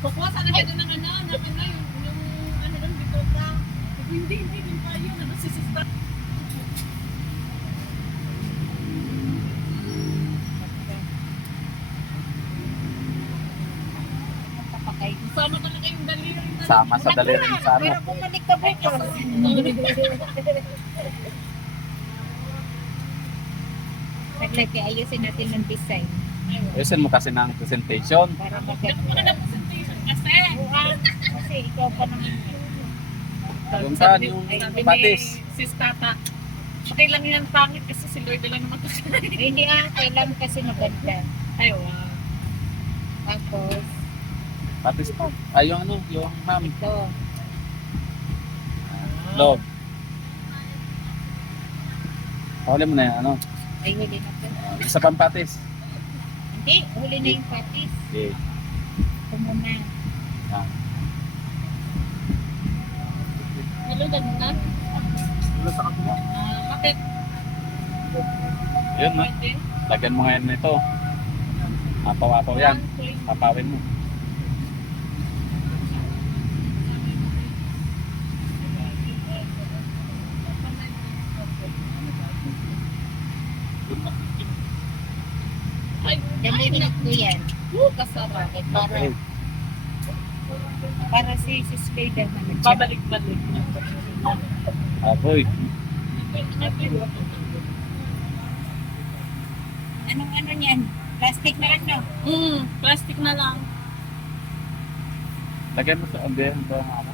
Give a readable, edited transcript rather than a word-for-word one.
Kukuha sana kayo ng ano, yung ano doon, bituka. Hindi din pa yun, ano si sister. Papakay. Sama talaga yung daliri. Sama sa dalirin sa ano. Pero bumalik ka ba ito? Saglit, ayusin natin ng design. Ayusin mo kasi ng presentation. Para Ganun maganda. ko na na presentation kasi. Kasi ikaw pa naman. Yung saan, yung Sabi patis. ni Sis Tata, patay lang yan ang pangit kasi si Lord lang naman kasi. Hindi kailangan kasi maganda. Ay, wow. Tapos, Patis pa. Ay, yung ano, yung ham. ito. Log. Huli mo na yan, ano. Ay, huli na ito. Isa pang patis. Hindi, huli na yung patis. Okay. Ito muna. Ah. Nilugan na? Bakit? Yun, no? Pwede? Lagyan mo ngayon nito. Apaw-apaw yan. Papawin mo. Ay, Gamitin ko yan. kasarap. Okay. Para si Sister naman. Babalik-balik. Aboy. Anong ano niyan? Plastic na lang, no? Plastic na lang. Lagyan mo sa ambihan ito. Ano.